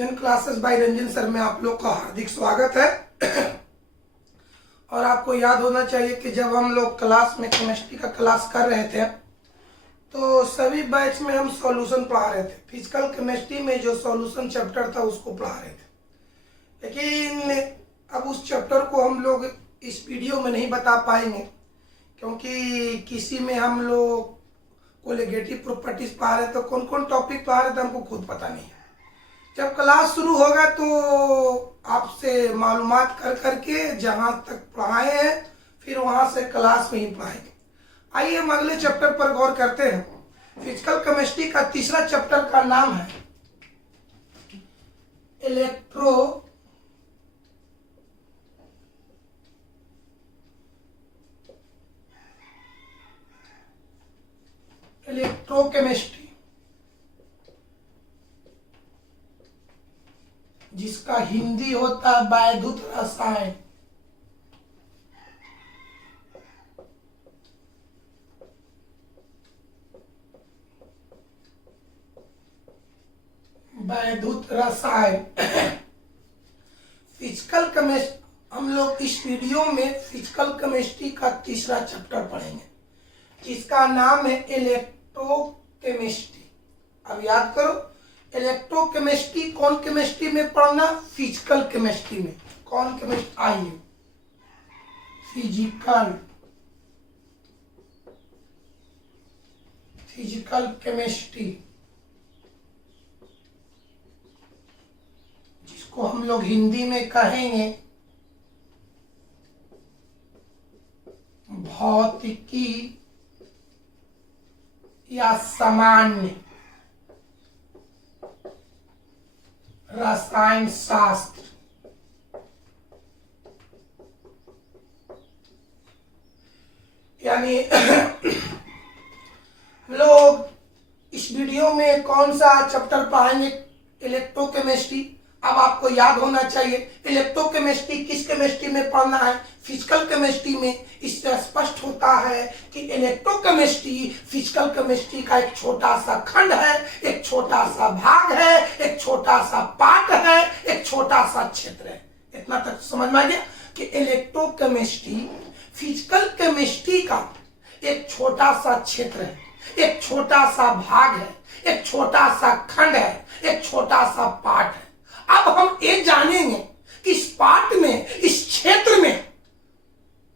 Precision classes bye Ranjan sir में आप लोग का हार्दिक स्वागत है। और आपको याद होना चाहिए कि जब हम लोग क्लास में केमिस्ट्री का क्लास कर रहे थे तो सभी बैच में हम सॉल्यूशन पढ़ा रहे थे। फिजिकल केमिस्ट्री में जो सॉल्यूशन चैप्टर था उसको पढ़ा रहे थे, लेकिन अब उस चैप्टर को हम लोग इस वीडियो में नहीं बता पाएंगे क्योंकि किसी में हम लोग कोलिगेटिव प्रॉपर्टीज पढ़ा रहे थे। कौन कौन टॉपिक पढ़ा रहे थे हमको खुद पता नहीं है। जब क्लास शुरू होगा तो आपसे मालूमात कर करके जहाँ तक पढ़ाए हैं फिर वहाँ से क्लास में ही पढ़ाएंगे। आइए हम अगले चैप्टर पर गौर करते हैं। फिजिकल केमिस्ट्री का तीसरा चैप्टर का नाम है इलेक्ट्रोकेमिस्ट्री, जिसका हिंदी होता है वैद्युत रसायन। वैद्युत रसायन फिजिकल केमिस्ट्री। हम लोग इस वीडियो में फिजिकल केमिस्ट्री का तीसरा चैप्टर पढ़ेंगे जिसका नाम है इलेक्ट्रोकेमिस्ट्री। अब याद करो, इलेक्ट्रोकेमिस्ट्री कौन केमिस्ट्री में पढ़ना? फिजिकल केमिस्ट्री में। कौन केमिस्ट्री? आइए, फिजिकल केमिस्ट्री, जिसको हम लोग हिंदी में कहेंगे भौतिकी या सामान्य रसायन शास्त्र। यानी हम लोग इस वीडियो में कौन सा चैप्टर पढ़ाएंगे? इलेक्ट्रोकेमिस्ट्री। अब आपको याद होना चाहिए इलेक्ट्रोकेमिस्ट्री किस केमिस्ट्री में पढ़ना है? फिजिकल केमिस्ट्री में। इससे स्पष्ट होता है कि इलेक्ट्रोकेमिस्ट्री फिजिकल केमिस्ट्री का एक छोटा सा खंड है, एक छोटा सा भाग है, एक छोटा सा पार्ट है, एक छोटा सा क्षेत्र है। इतना तक समझ में आ गया कि इलेक्ट्रोकेमिस्ट्री फिजिकल केमिस्ट्री का एक छोटा सा क्षेत्र है, एक छोटा सा भाग है, एक छोटा सा खंड है, एक छोटा सा पार्ट है। अब हम ये जानेंगे कि इस पार्ट में, इस क्षेत्र में,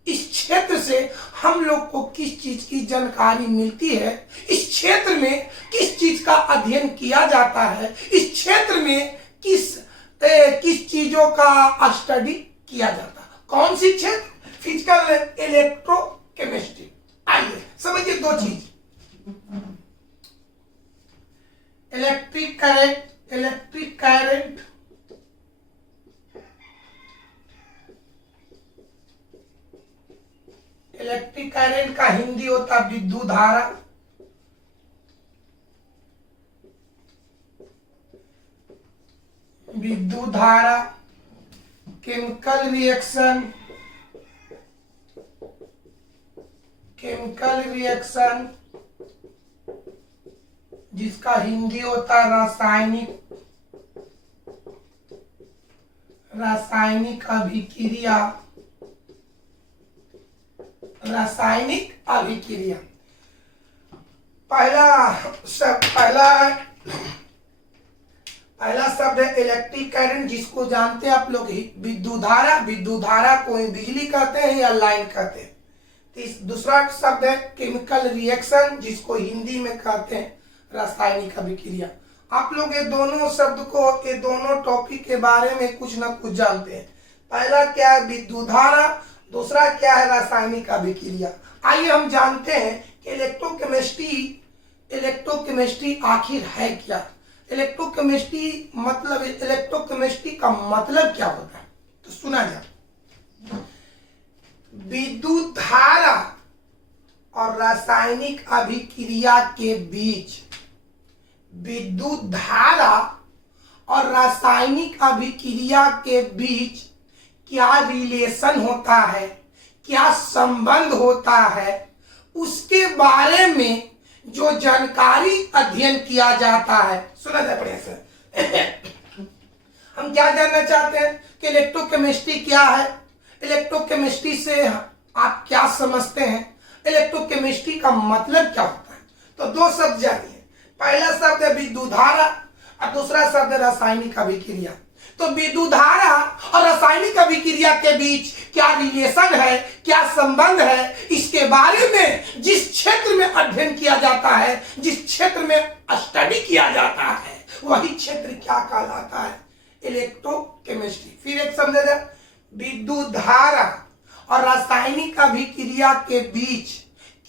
इस क्षेत्र से हम लोग को किस चीज की जानकारी मिलती है, इस क्षेत्र में किस चीज का अध्ययन किया जाता है, इस क्षेत्र में किस चीजों का स्टडी किया जाता है। कौन सी क्षेत्र? Physical electrochemistry. आइए समझिए दो चीज। इलेक्ट्रिक करंट का हिंदी होता विद्युत धारा। विद्युत धारा, केमिकल रिएक्शन, जिसका हिंदी होता रासायनिक अभिक्रिया। पहला शब्द है इलेक्ट्रिक करंट, जिसको जानते हैं आप लोग विद्युत धारा। विद्युत धारा को बिजली कहते हैं या लाइन कहते हैं। दूसरा शब्द है केमिकल रिएक्शन, जिसको हिंदी में कहते हैं रासायनिक अभिक्रिया। आप लोग ये दोनों शब्द को, ये दोनों टॉपिक के बारे में कुछ ना कुछ जानते हैं। पहला क्या है? विद्युत धारा। दूसरा क्या है? रासायनिक अभिक्रिया। आइए हम जानते हैं कि इलेक्ट्रोकेमिस्ट्री आखिर है क्या। इलेक्ट्रोकेमिस्ट्री का मतलब क्या होता है? तो सुना जाए। विद्युत धारा और रासायनिक अभिक्रिया के बीच, विद्युत धारा और रासायनिक अभिक्रिया के बीच क्या रिलेशन होता है, क्या संबंध होता है, उसके बारे में जो जानकारी अध्ययन किया जाता है। सुना जाए बढ़िया से। हम क्या जानना चाहते हैं कि इलेक्ट्रोकेमिस्ट्री क्या है, इलेक्ट्रोकेमिस्ट्री से आप क्या समझते हैं, इलेक्ट्रोकेमिस्ट्री का मतलब क्या होता है। तो दो शब्द जानिए, पहला शब्द है विद्युत धारा और दूसरा शब्द है रासायनिक अभिक्रिया। तो विद्युत धारा और रासायनिक अभिक्रिया के बीच क्या रिलेशन है, क्या संबंध है, इसके बारे में जिस क्षेत्र में अध्ययन किया जाता है, जिस क्षेत्र में स्टडी किया जाता है, वही क्षेत्र क्या कहलाता है, इलेक्ट्रोकेमिस्ट्री। फिर एक समझा जाए, विद्युत धारा और रासायनिक अभिक्रिया के बीच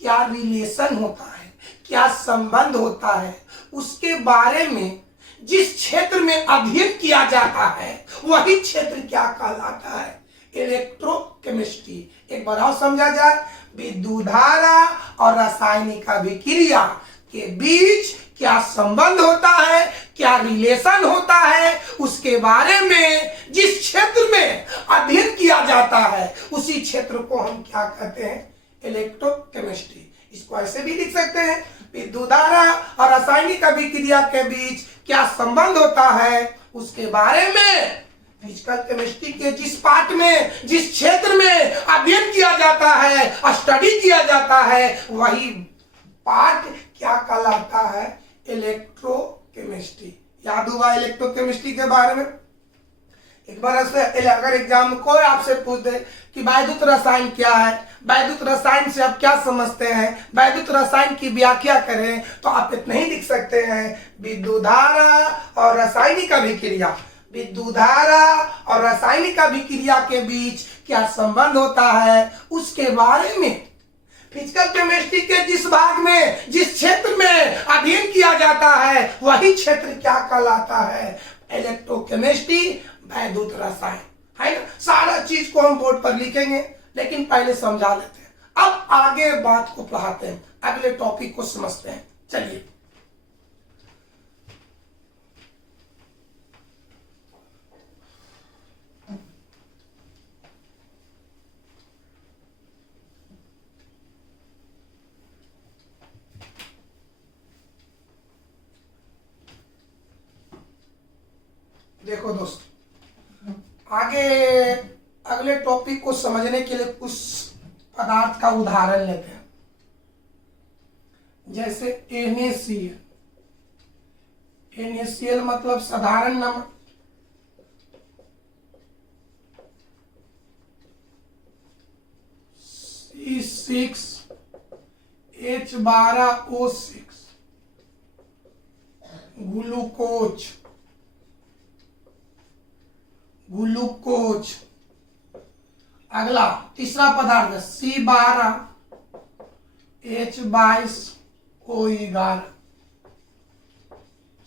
क्या रिलेशन होता है, क्या संबंध होता है, उसके बारे में जिस क्षेत्र में अध्ययन किया जाता है वही क्षेत्र क्या कहलाता है, इलेक्ट्रोकेमिस्ट्री। एक बार और समझा जाए, विद्युत धारा और रासायनिक अभिक्रिया के बीच क्या संबंध होता है, क्या रिलेशन होता है, उसके बारे में जिस क्षेत्र में अध्ययन किया जाता है उसी क्षेत्र को हम क्या कहते हैं, इलेक्ट्रोकेमिस्ट्री। इसको ऐसे भी लिख सकते हैं, विद्युत धारा और रासायनिक अभिक्रिया के बीच क्या संबंध होता है, उसके बारे में फिजिकल केमिस्ट्री के जिस पार्ट में, जिस क्षेत्र में अध्ययन किया जाता है, स्टडी किया जाता है, वही पार्ट क्या कहलाता है, इलेक्ट्रोकेमिस्ट्री। याद होगा इलेक्ट्रोकेमिस्ट्री के बारे में। एक बार से अगर एग्जाम को आपसे पूछ दे कि वैद्युत रसायन क्या है, वैद्युत रसायन से आप क्या समझते हैं, वैद्युत रसायन की व्याख्या करें, तो आप इतना ही लिख सकते हैं, विद्युत धारा और रासायनिक अभिक्रिया। विद्युत धारा और रासायनिक अभिक्रिया के बीच क्या संबंध होता है, उसके बारे में फिजिकल केमिस्ट्री के जिस भाग में, जिस क्षेत्र में अध्ययन किया जाता है वही क्षेत्र क्या कहलाता है, इलेक्ट्रोकेमिस्ट्री, वैद्युत रसायन, है ना। सारा चीज को हम बोर्ड पर लिखेंगे, लेकिन पहले समझा लेते हैं। अब आगे बात को पढ़ाते हैं, अगले टॉपिक को समझते हैं। चलिए, देखो दोस्तों, आगे अगले टॉपिक को समझने के लिए कुछ पदार्थ का उदाहरण लेते हैं, जैसे NaCl। NaCl मतलब साधारण नमक, C6H12O6, ग्लूकोज, ग्लूकोज। अगला तीसरा पदार्थ C12H22O11,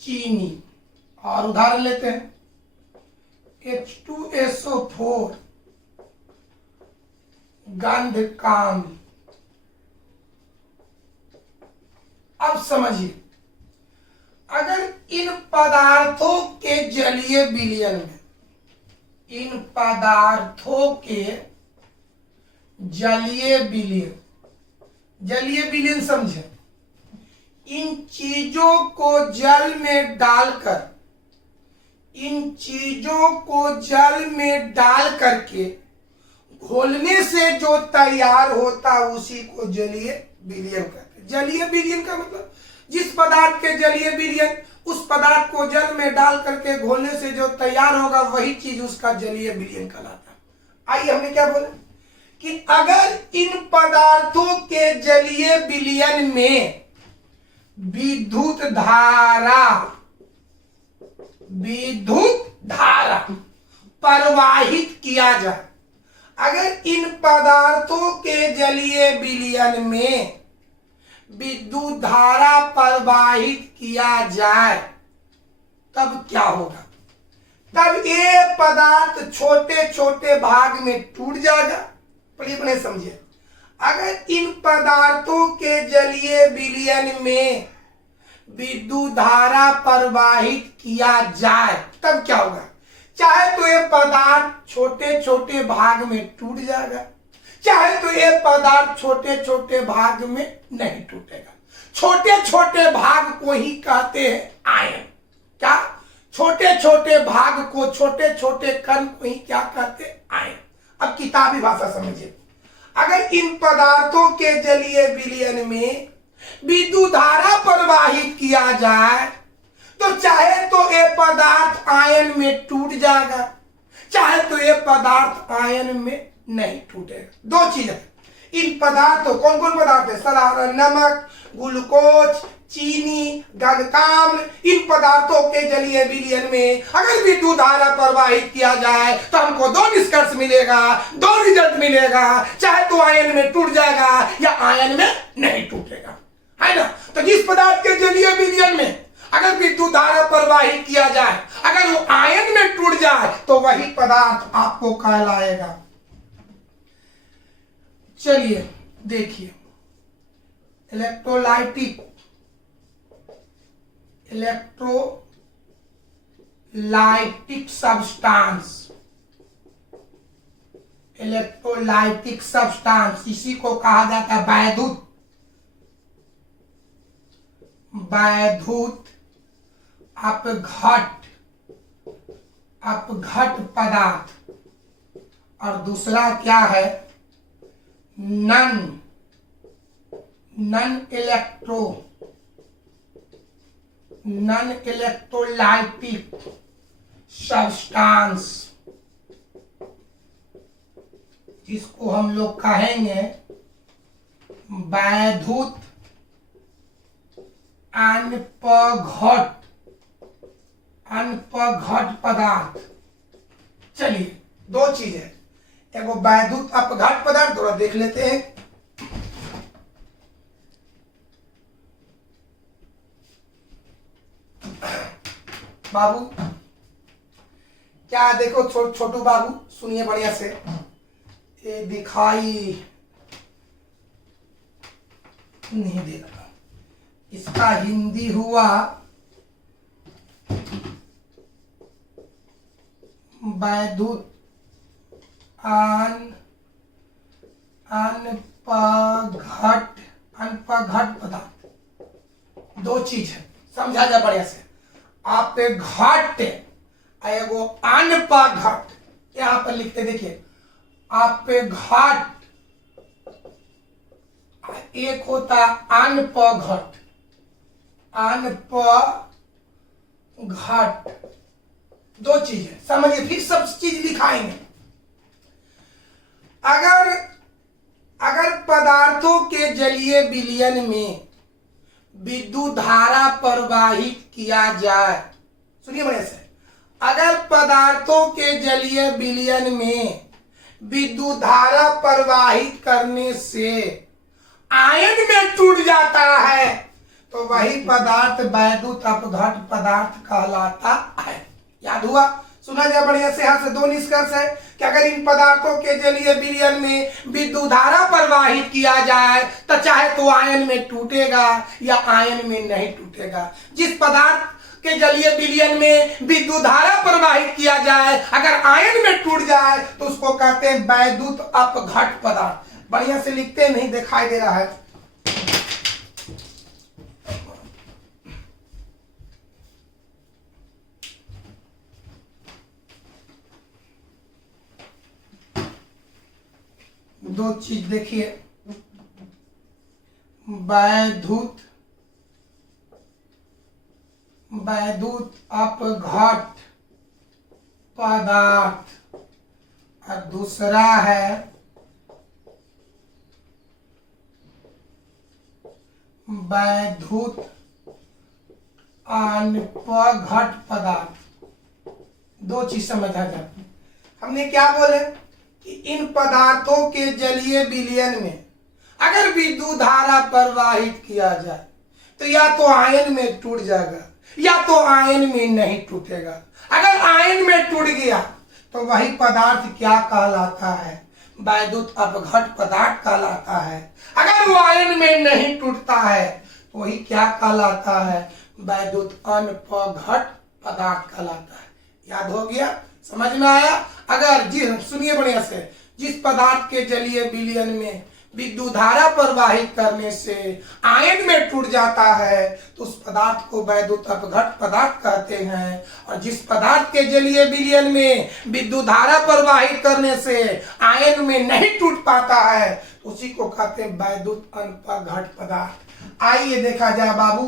चीनी। और उदाहरण लेते हैं, H2SO4, गंधकाम्ल। अब समझिए, अगर इन पदार्थों के जलीय विलयन में, इन पदार्थों के जलीय विलयन, जलीय विलयन समझे, इन चीजों को जल में डालकर, इन चीजों को जल में डाल करके घोलने से जो तैयार होता उसी को जलीय विलयन कहते हैं। जलीय विलयन का मतलब जिस पदार्थ के जलीय विलयन, उस पदार्थ को जल में डाल करके घोलने से जो तैयार होगा वही चीज उसका जलीय विलयन कहलाता है। आइए, हमने क्या बोला कि अगर इन पदार्थों के जलीय विलयन में विद्युत धारा, विद्युत धारा प्रवाहित किया जाए, अगर इन पदार्थों के जलीय विलयन में विद्युत धारा प्रवाहित किया जाए, तब क्या होगा, तब ये पदार्थ छोटे छोटे भाग में टूट जाएगा। पढ़िए समझिए, अगर इन पदार्थों के जलीय विलयन में विद्युत धारा प्रवाहित किया जाए तब क्या होगा, चाहे तो ये पदार्थ छोटे छोटे भाग में टूट जाएगा, चाहे तो ये पदार्थ छोटे छोटे भाग में नहीं टूटेगा। छोटे छोटे भाग को ही कहते हैं आयन। क्या? छोटे छोटे भाग को, छोटे छोटे कण को ही क्या कहते हैं? आयन। अब किताबी भाषा समझिए, अगर इन पदार्थों के जलीय विलयन में विद्युत धारा प्रवाहित किया जाए तो चाहे तो ये पदार्थ आयन में टूट जाएगा, चाहे तो ये पदार्थ आयन में नहीं टूटेगा। दो चीज है इन पदार्थों, कौन कौन पदार्थ है? साधारण नमक, ग्लूकोज, चीनी, गंधकाम्ल, इन पदार्थों के जलीय विलयन में अगर विद्युत धारा प्रवाहित किया जाए तो हमको दो निष्कर्ष मिलेगा, दो रिजल्ट मिलेगा, चाहे तो आयन में टूट जाएगा या आयन में नहीं टूटेगा, है ना। तो जिस पदार्थ के जलीय विलयन में अगर विद्युत धारा प्रवाहित किया जाए, अगर वो आयन में टूट जाए तो वही पदार्थ आपको कहलाएगा। चलिए देखिए, इलेक्ट्रोलाइटिक सब्सटेंस, इलेक्ट्रोलाइटिक सब्सटेंस, इसी को कहा जाता है वैद्युत अपघट पदार्थ, और दूसरा क्या है? नन इलेक्ट्रोलाइटिक सब्सटेंस, जिसको हम लोग कहेंगे वैद्युत अनपघट पदार्थ। चलिए दो चीज है, एगो वैद्युत अपघट पदार्थ, थोड़ा देख लेते हैं। बाबू क्या देखो, छोटू बाबू सुनिए बढ़िया से, ये दिखाई नहीं दे रहा, इसका हिंदी हुआ वैद्युत अनपघट पदार्थ। दो चीज है, समझा जा बढ़िया से। आप घट एगो अनपघट, यहां पर लिखते देखिए, आप घट, एक होता अनपघट, दो चीज है, समझिए, फिर सब चीज लिखाएंगे। अगर पदार्थों के जलीय विलयन में विद्युत धारा प्रवाहित किया जाए, सुनिए बढ़िया से, अगर पदार्थों के जलीय विलयन में विद्युत धारा प्रवाहित करने से आयन में टूट जाता है तो वही पदार्थ वैद्युत अपघट पदार्थ कहलाता है। याद हुआ? सुना जाए बढ़िया से। यहां से दो निष्कर्ष है कि अगर इन पदार्थों के जलीय विलयन में विद्युत धारा प्रवाहित किया जाए तो चाहे तो आयन में टूटेगा या आयन में नहीं टूटेगा। जिस पदार्थ के जलीय विलयन में विद्युत धारा प्रवाहित किया जाए, अगर आयन में टूट जाए तो उसको कहते हैं वैद्युत अपघट पदार्थ। बढ़िया से लिखते, नहीं दिखाई दे रहा है। दो चीज देखिए, वैद्युत अपघट पदार्थ और दूसरा है वैद्युत अनपघट पदार्थ। दो चीज समझा जाए। हमने क्या बोले कि इन पदार्थों के जलीय विलयन में अगर विद्युत धारा प्रवाहित किया जाए तो या तो आयन में टूट जाएगा या तो आयन में नहीं टूटेगा। अगर आयन में टूट गया तो वही पदार्थ क्या कहलाता है? वैद्युत अपघट पदार्थ कहलाता है। अगर वो आयन में नहीं टूटता है तो वही क्या कहलाता है? वैद्युत अनपघट पदार्थ कहलाता है। याद हो गया? समझ में आया? अगर जी सुनिए बढ़िया से, जिस पदार्थ के जलीय विलयन में विद्युत धारा प्रवाहित करने से आयन में टूट जाता है तो उस पदार्थ को वैद्युत अपघट पदार्थ कहते हैं। और जिस पदार्थ के जलीय विलयन में विद्युत धारा प्रवाहित करने से आयन में नहीं टूट पाता है तो उसी को कहते हैं वैद्युत अपघट पदार्थ। आइए देखा जाए बाबू,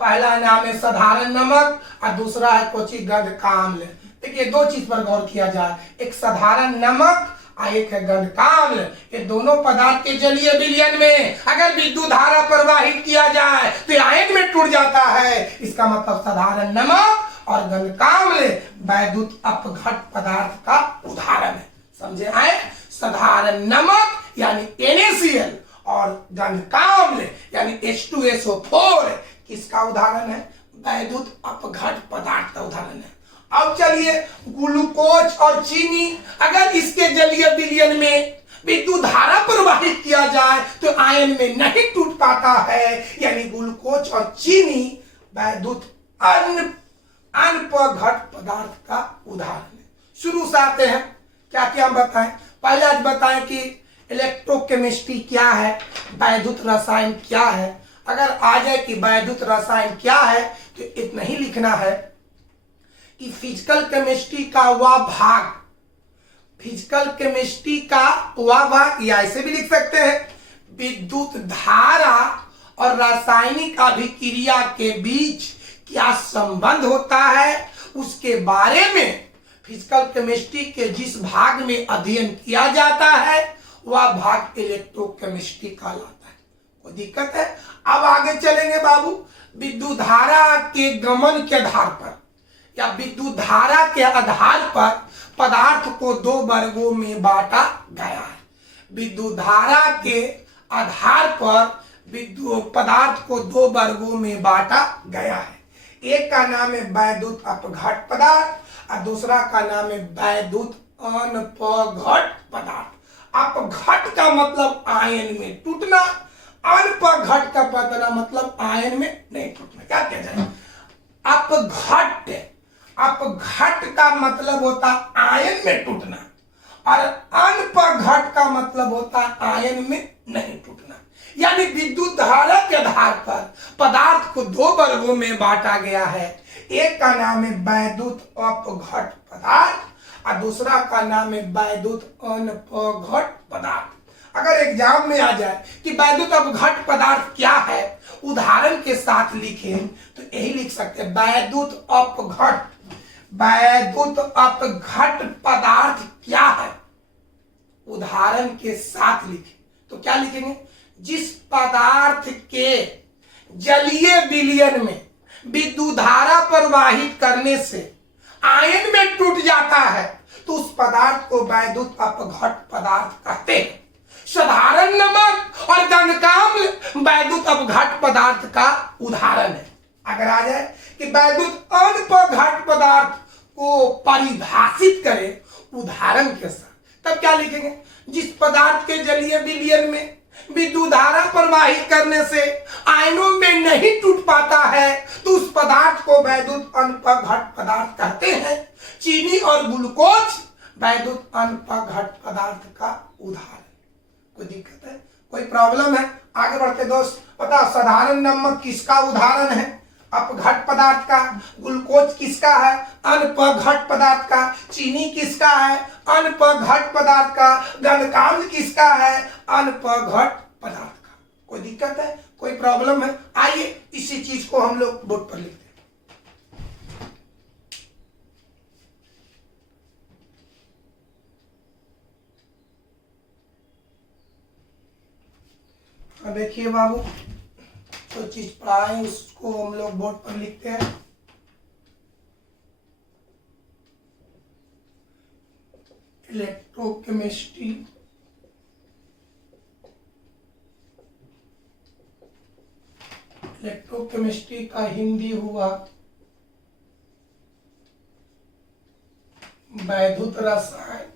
पहला नाम है साधारण नमक और दूसरा है क्वचित गंधक अम्ल। देखिए दो चीज पर गौर किया जाए, एक साधारण नमक और एक है गंधक अम्ल। ये दोनों पदार्थ के जलीय विलयन में अगर विद्युत धारा प्रवाहित किया जाए तो आयन में टूट जाता है। इसका मतलब साधारण नमक और गंधक अम्ल वैद्युत अपघट पदार्थ का उदाहरण है। समझे आए? साधारण नमक यानी NaCl और गंधक अम्ल यानी H2SO4 किसका उदाहरण है? वैद्युत अपघट पदार्थ का उदाहरण है। अब चलिए, ग्लूकोज और चीनी अगर इसके जलीय विलयन में विद्युत धारा प्रवाहित किया जाए तो आयन में नहीं टूट पाता है, यानी ग्लूकोज और चीनी वैद्युत अपघट पदार्थ का उदाहरण है। शुरू से आते हैं, क्या क्या हम बताएं? पहले आज बताएं कि इलेक्ट्रोकेमिस्ट्री क्या है, वैद्युत रसायन क्या है। अगर आ जाए कि वैद्युत रसायन क्या है तो इतना ही लिखना है कि फिजिकल केमिस्ट्री का वह भाग, फिजिकल केमिस्ट्री का वह भाग, या ऐसे भी लिख सकते हैं विद्युत धारा और रासायनिक अभिक्रिया के बीच क्या संबंध होता है उसके बारे में फिजिकल केमिस्ट्री के जिस भाग में अध्ययन किया जाता है वह भाग इलेक्ट्रोकेमिस्ट्री कहलाता है। कोई दिक्कत है? अब आगे चलेंगे बाबू। विद्युत धारा के गमन के आधार पर या विद्युत धारा के आधार पर पदार्थ को दो वर्गों में बांटा गया है। विद्युत धारा के आधार पर विद्युत पदार्थ को दो वर्गों में बांटा गया है। एक का नाम है वैद्युत अपघट पदार्थ और दूसरा का नाम है वैद्युत अनपघट पदार्थ। अपघट का मतलब आयन में टूटना, अनपघट का पता मतलब आयन में नहीं टूटना। क्या कह जाए? अपघट, अपघट का मतलब होता आयन में टूटना और अनपघट का मतलब होता आयन में नहीं टूटना। यानी विद्युत धारा के आधार पर पदार्थ को दो वर्गों में बांटा गया है। एक का नाम है वैद्युत अपघट पदार्थ और दूसरा का नाम है वैद्युत अनपघट पदार्थ। अगर एग्जाम में आ जाए कि वैद्युत अपघट पदार्थ क्या है, उदाहरण के साथ लिखें तो यही लिख सकते हैं वैद्युत अपघट, वैद्युत अपघट पदार्थ क्या है, उदाहरण के साथ लिखें तो क्या लिखेंगे? जिस पदार्थ के जलीय विलयन में विद्युत धारा प्रवाहित करने से आयन में टूट जाता है तो उस पदार्थ को वैद्युत अपघट पदार्थ कहते हैं। साधारण नमक और गंधक अम्ल वैद्युत अपघट पदार्थ का उदाहरण है। अगर आ जाए कि वैद्युत अनपघट पदार्थ को परिभाषित करें उदाहरण के साथ, तब क्या लिखेंगे? जिस पदार्थ के जलीय विलयन में विद्युत धारा प्रवाहित करने से आयनों में नहीं टूट पाता है तो उस पदार्थ को वैद्युत अनपघट पदार्थ कहते हैं। चीनी और ग्लूकोज वैद्युत अनपघट पदार्थ का उदाहरण। कोई दिक्कत है? कोई प्रॉब्लम है? आगे बढ़ते दोस्त, बताओ साधारण नमक किसका उदाहरण है? अपघट पदार्थ का। ग्लूकोज किसका है? अनपघट पदार्थ का। चीनी किसका है? अनपघट पदार्थ का। गंधक अम्ल किसका है? अनपघट पदार्थ का। कोई दिक्कत है? कोई प्रॉब्लम है? आइए इसी चीज को हम लोग बोर्ड पर लिखते हैं। देखिए बाबू, जो चीज पढ़ाए उसको हम लोग बोर्ड पर लिखते हैं। इलेक्ट्रोकेमिस्ट्री, इलेक्ट्रोकेमिस्ट्री का हिंदी हुआ वैद्युत रसायन।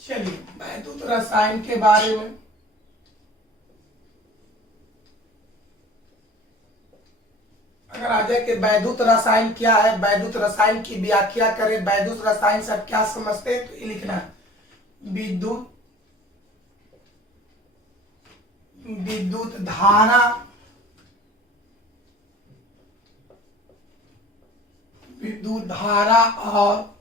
चलिए वैद्युत रसायन के बारे में अगर आ जाए कि वैद्युत रसायन क्या है, वैद्युत रसायन की व्याख्या करें, वैद्युत रसायन से आप क्या समझते हैं, तो ये लिखना है विद्युत विद्युत धारा विद्युत धारा और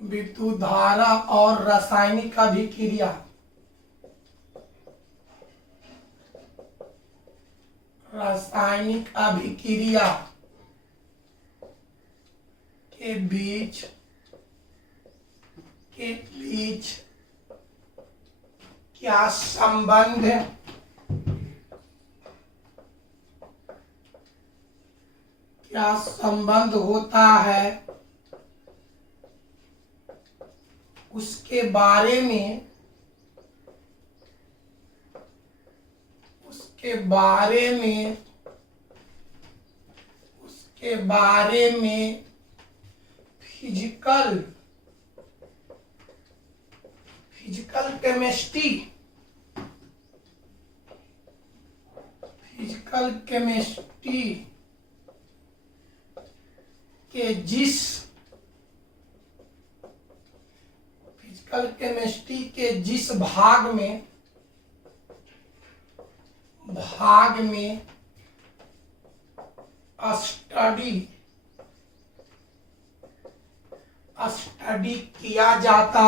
विद्युत धारा और रासायनिक अभिक्रिया रासायनिक अभिक्रिया के बीच क्या संबंध होता है, उसके बारे में फिजिकल केमिस्ट्री के जिस भाग में स्टडी किया जाता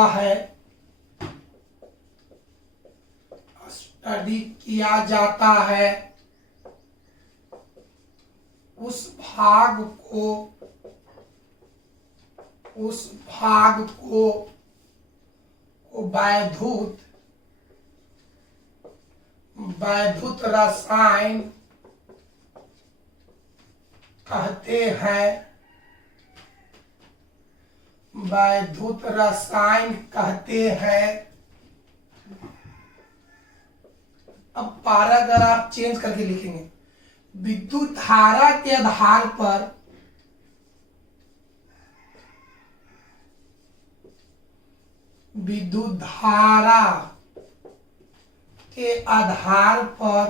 है उस भाग को वैद्युत रसायन कहते हैं। वैद्युत रसायन कहते हैं। अब पैराग्राफ चेंज करके लिखेंगे। विद्युत धारा के आधार पर विद्युत धारा के आधार पर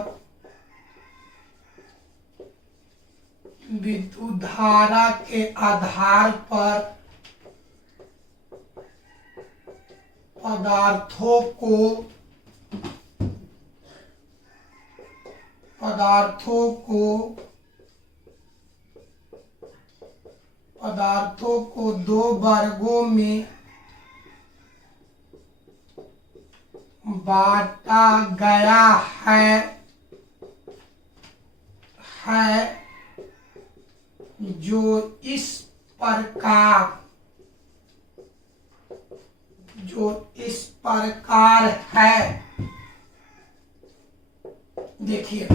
विद्युत धारा के आधार पर पदार्थों को दो वर्गों में बांटा गया है जो इस प्रकार है। देखिए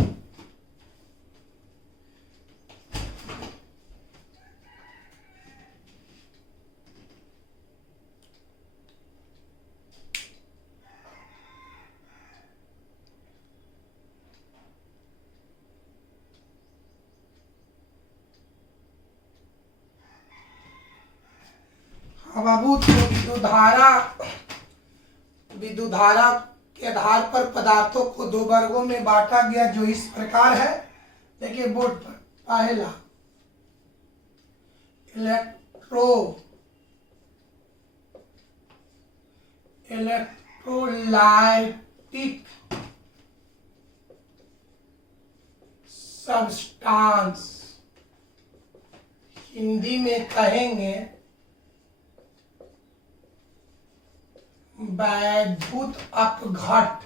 बाबू, तो विद्युत धारा के आधार पर पदार्थों को दो वर्गों में बांटा गया जो इस प्रकार है। देखिए बोर्ड पर, पहला इलेक्ट्रोलाइटिक सब्सटेंस, हिंदी में कहेंगे वैद्युत अपघट।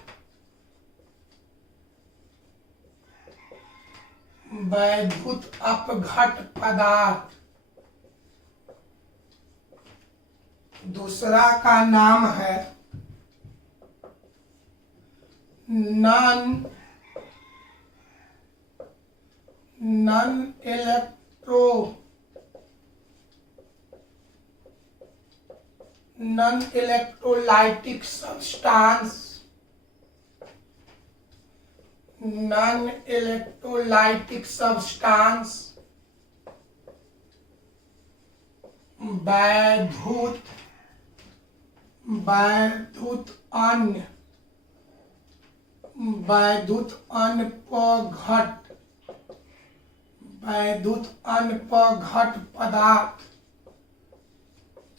वैद्युत अपघट पदार्थ। दूसरा का नाम है non electrolytic substance. Non electrolytic substance वैद्युत अन्य वैद्युत अनपघट, वैद्युत अनपघट पदार्थ।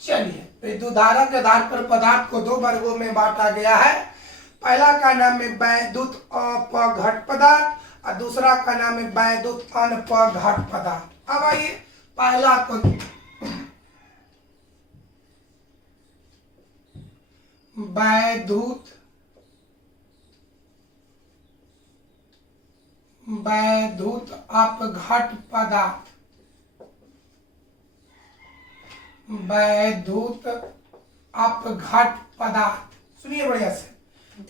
चलिए, विद्युत धारा के आधार पर पदार्थ को 2 वर्गों में बांटा गया है। पहला का नाम है वैद्युत अपघट पदार्थ और दूसरा का नाम है वैद्युत अनपघट पदार्थ। अब आइए पहला को, वैद्युत अपघट पदार्थ, वैद्युत अपघट पदार्थ। सुनिए बढ़िया से,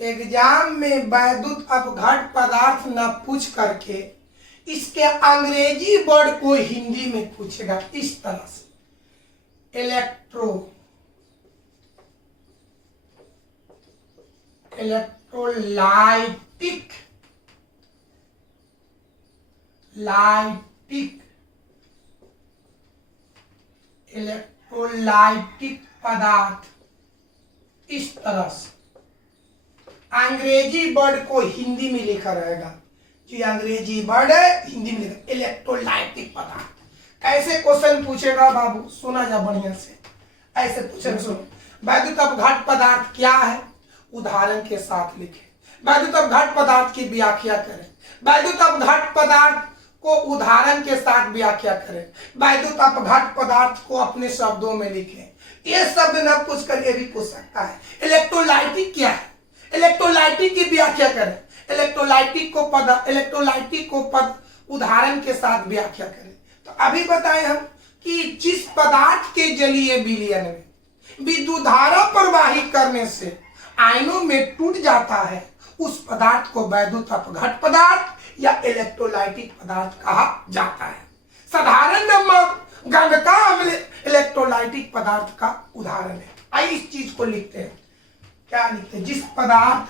एग्जाम में वैद्युत अपघट पदार्थ न पूछ करके इसके अंग्रेजी वर्ड को हिंदी में पूछेगा इस तरह से, इलेक्ट्रोलाइटिक, इलेक्ट्रोलाइटिक पदार्थ। इस तरह से अंग्रेजी वर्ड को हिंदी में लिखा रहेगा, जो अंग्रेजी वर्ड है हिंदी में लिखा, इलेक्ट्रोलाइटिक पदार्थ। कैसे क्वेश्चन पूछेगा बाबू, सुना जा बढ़िया से, ऐसे पूछेगा। सुनो, वैद्युत अपघट पदार्थ क्या है, उदाहरण के साथ लिखे। वैद्युत अपघट पदार्थ की व्याख्या करें, वैद्युत अपघट पदार्थ को उदाहरण के साथ व्याख्या करें, वैद्युत अपघट पदार्थ को अपने शब्दों में लिखें। ये शब्द न पूछ कर ये भी पूछ सकता है, इलेक्ट्रोलाइटिक क्या है, इलेक्ट्रोलाइटिक की व्याख्या करें, इलेक्ट्रोलाइटिक को पद उदाहरण के साथ व्याख्या करें। तो अभी बताएं हम कि जिस पदार्थ के जलीय विलयन में विद्युत धारा प्रवाहित करने से आयनों में टूट जाता है, उस पदार्थ को वैद्युत अपघट पदार्थ या इलेक्ट्रोलाइटिक पदार्थ कहा जाता है। साधारण नमक, गंधका अम्ल इलेक्ट्रोलाइटिक पदार्थ का उदाहरण है। आइए इस चीज को लिखते हैं, क्या लिखते हैं, जिस पदार्थ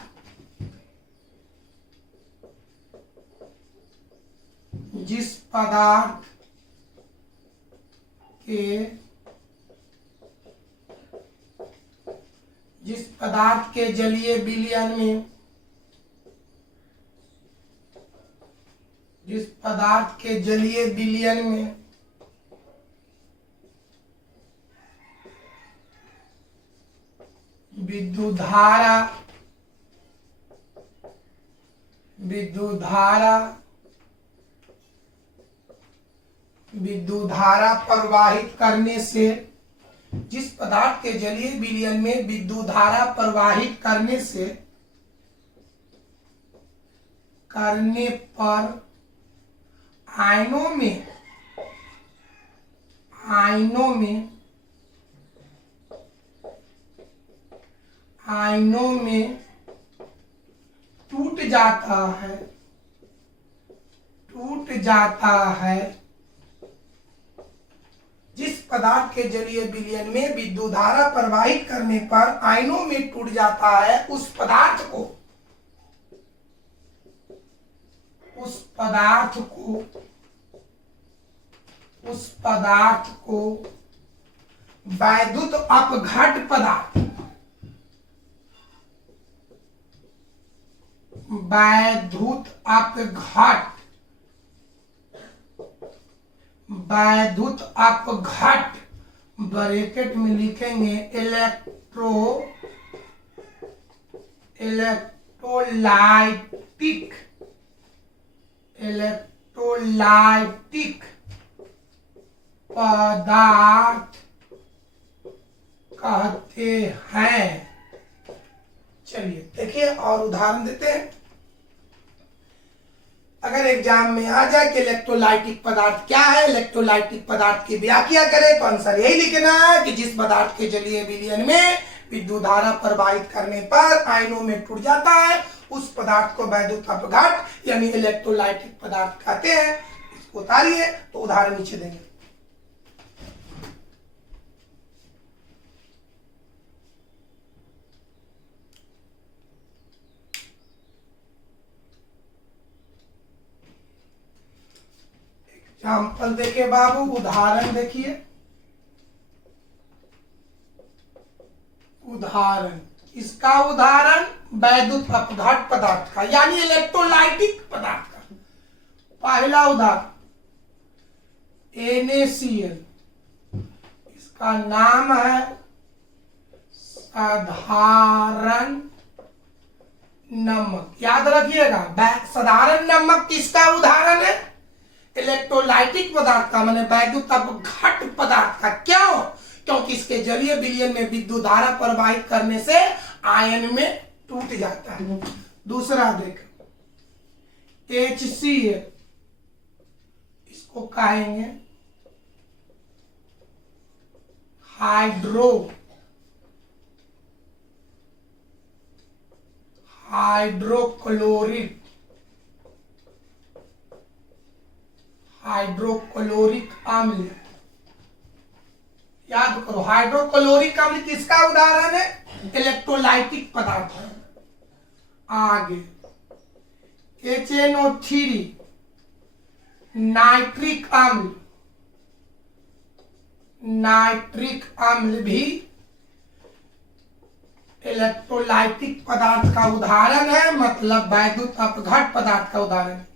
के जलीय विलयन में, जिस पदार्थ के जलीय विलयन में विद्युत धारा प्रवाहित करने से, जिस पदार्थ के जलीय विलयन में विद्युत धारा प्रवाहित करने पर आयनों में टूट जाता है, जिस पदार्थ के जलीय विलयन में विद्युत धारा प्रवाहित करने पर आयनों में टूट जाता है, उस पदार्थ को वैद्युत अपघट पदार्थ, वैद्युत अपघट ब्रैकेट में लिखेंगे इलेक्ट्रोलाइटिक पदार्थ कहते हैं। चलिए देखिए और उदाहरण देते हैं। अगर एग्जाम में आ जाए कि इलेक्ट्रोलाइटिक पदार्थ क्या है, इलेक्ट्रोलाइटिक पदार्थ की व्याख्या करें, तो आंसर यही लिखना है कि जिस पदार्थ के जलीय विलयन में विद्युत धारा प्रवाहित करने पर आयनों में टूट जाता है, उस पदार्थ को वैद्युत अपघट यानी इलेक्ट्रोलाइटिक पदार्थ कहते हैं। इसको उतारिए तो उदाहरण नीचे देंगे। एग्जाम्पल देखिए बाबू, उदाहरण देखिए। उदाहरण, इसका उदाहरण वैद्युत अपघट पदार्थ का यानी इलेक्ट्रोलाइटिक पदार्थ का। पहला उदाहरण NaCl, इसका नाम है साधारण नमक। याद रखिएगा, साधारण नमक किसका उदाहरण है? इलेक्ट्रोलाइटिक पदार्थ का, माने वैद्युत अपघट पदार्थ का। क्यों? क्योंकि इसके जलीय विलयन में विद्युत धारा प्रवाहित करने से आयन में टूट जाता है। दूसरा देख HCl, इसको कहेंगे हाइड्रोक्लोरिक अम्ल। याद करो, हाइड्रोक्लोरिक अम्ल किसका उदाहरण है? इलेक्ट्रोलाइटिक पदार्थ है। आगे HNO3 नाइट्रिक अम्ल भी इलेक्ट्रोलाइटिक पदार्थ का उदाहरण है, मतलब वैद्युत अपघट पदार्थ का उदाहरण है।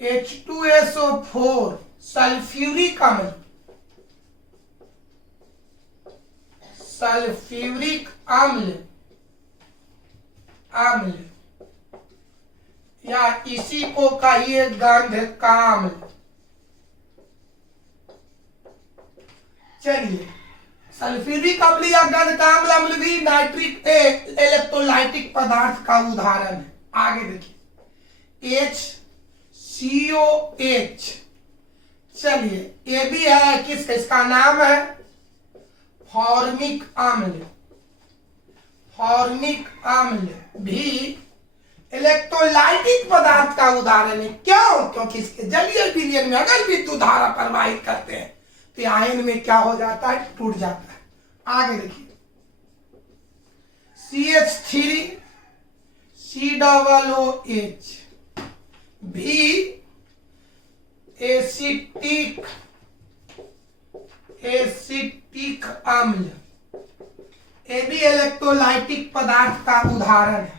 H2SO4 सल्फ्यूरिक अम्ल या इसी को कहिए गंधकाम्ल। चलिए, सल्फ्यूरिक अम्ल या गंधकाम्ल अम्ल भी नाइट्रिक इलेक्ट्रोलाइटिक पदार्थ का उदाहरण है। आगे देखिए HCOH। चलिए, ये भी है किसका? इसका नाम है फॉर्मिक अम्ल भी इलेक्ट्रोलाइटिक पदार्थ का उदाहरण है। क्यों? क्योंकि इसके जलीय विलयन में अगर विद्युत धारा प्रवाहित करते हैं तो आयन में क्या हो जाता है? टूट जाता है। आगे देखिए CH3 COOH भी एसिटिक अम्ल, ये भी इलेक्ट्रोलाइटिक पदार्थ का उदाहरण है।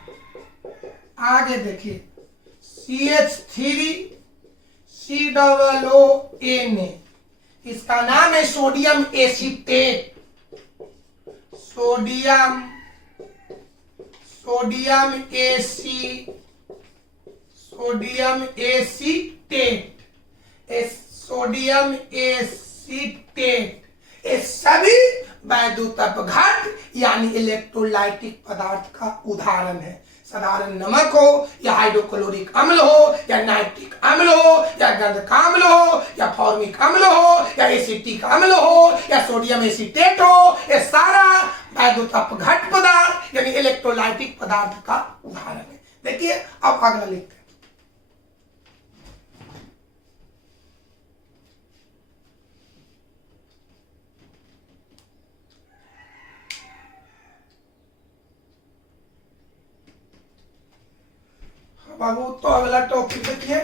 आगे देखिए CH3 COONA, इसका नाम है सोडियम एसीटेट। सोडियम एसीटेट, ये सभी वैद्युत अपघट यानी इलेक्ट्रोलाइटिक पदार्थ का उदाहरण है। साधारण नमक हो या हाइड्रोक्लोरिक अम्ल हो या नाइट्रिक अम्ल हो या गंधकाम्ल हो या फॉर्मिक अम्ल हो या एसिटिक अम्ल हो या सोडियम एसीटेट हो, ये सारा वैद्युत अपघट पदार्थ यानी इलेक्ट्रोलाइटिक पदार्थ का उदाहरण है। देखिए, अब अगला लिखते हैं। बाबू, तो अगला टॉपिक देखिए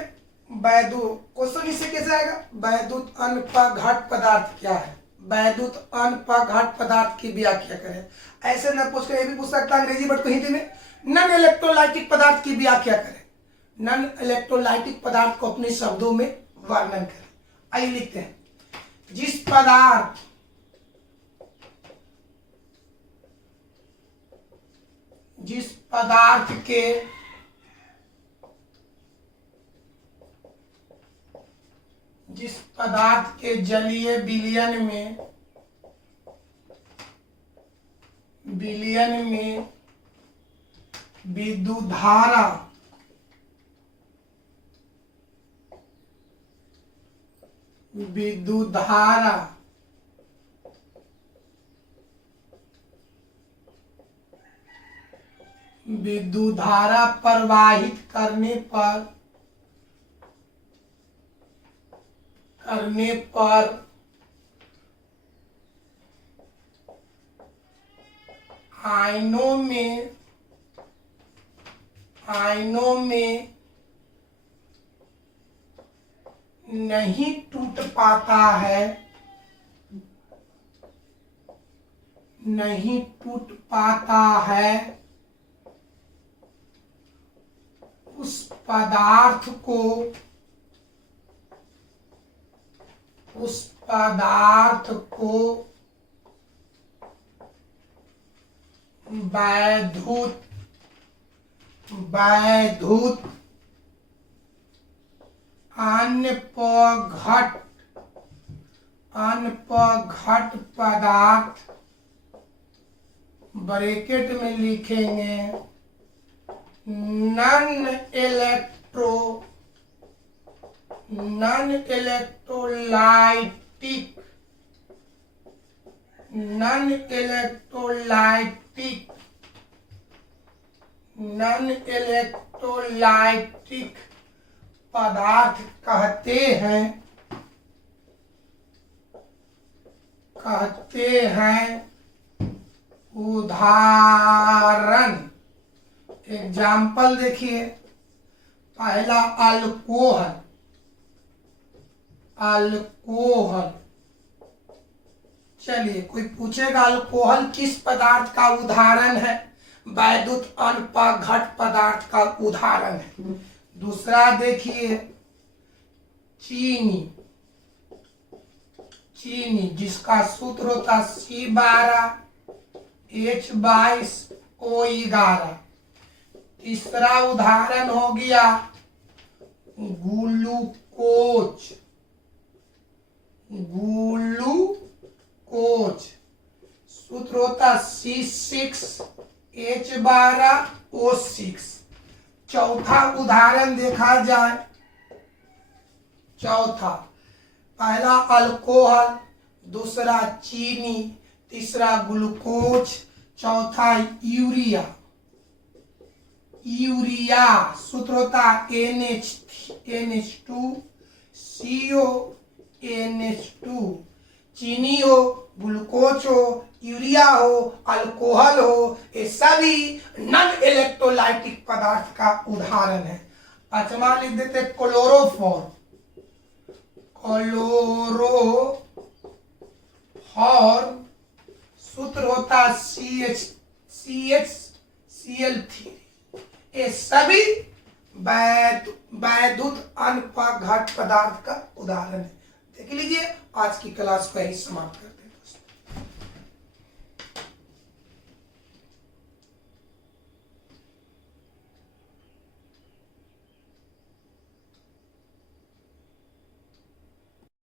वैद्युत। क्वेश्चन इससे कैसे आएगा? वैद्युत अनपघट पदार्थ क्या है? वैद्युत अनपघट पदार्थ की व्याख्या करें। ऐसे न पूछ कर ये भी पूछ सकता अंग्रेजी वर्ड को हिंदी में। नन इलेक्ट्रोलाइटिक पदार्थ की व्याख्या करें। नन इलेक्ट्रोलाइटिक पदार्थ को अपने शब्दों में वर्णन करें। आइए लिखते हैं। जिस पदार्थ के जलीय विलयन में विद्युत धारा प्रवाहित करने पर आयनों में नहीं टूट पाता है पदार्थ को वैद्युत अनपघट पदार्थ, ब्रैकेट में लिखेंगे नॉन इलेक्ट्रोलाइटिक पदार्थ कहते हैं। उदाहरण एग्जाम्पल देखिए, पहला अल्कोहल। चलिए, कोई पूछेगा अल्कोहल किस पदार्थ का उदाहरण है? वैद्युत अनपघट पदार्थ का उदाहरण है। दूसरा देखिए चीनी, जिसका सूत्र होता C12H22O11। तीसरा उदाहरण हो गया ग्लूकोज, सूत्र होता C6H12O6। चौथा उदाहरण देखा जाए, पहला अल्कोहल, दूसरा चीनी, तीसरा ग्लूकोज, चौथा यूरिया, सूत्र होता NH2CO NH2। चीनी हो, ग्लूकोज हो, यूरिया हो, अल्कोहल हो, ये सभी नॉन इलेक्ट्रोलाइटिक पदार्थ का उदाहरण है। पांचवा लिख देते क्लोरोफॉर्म, सूत्र होता CHCl3। ये सभी वैद्युत अनपघट पदार्थ का उदाहरण है। देख लीजिए, आज की क्लास को यही समाप्त कर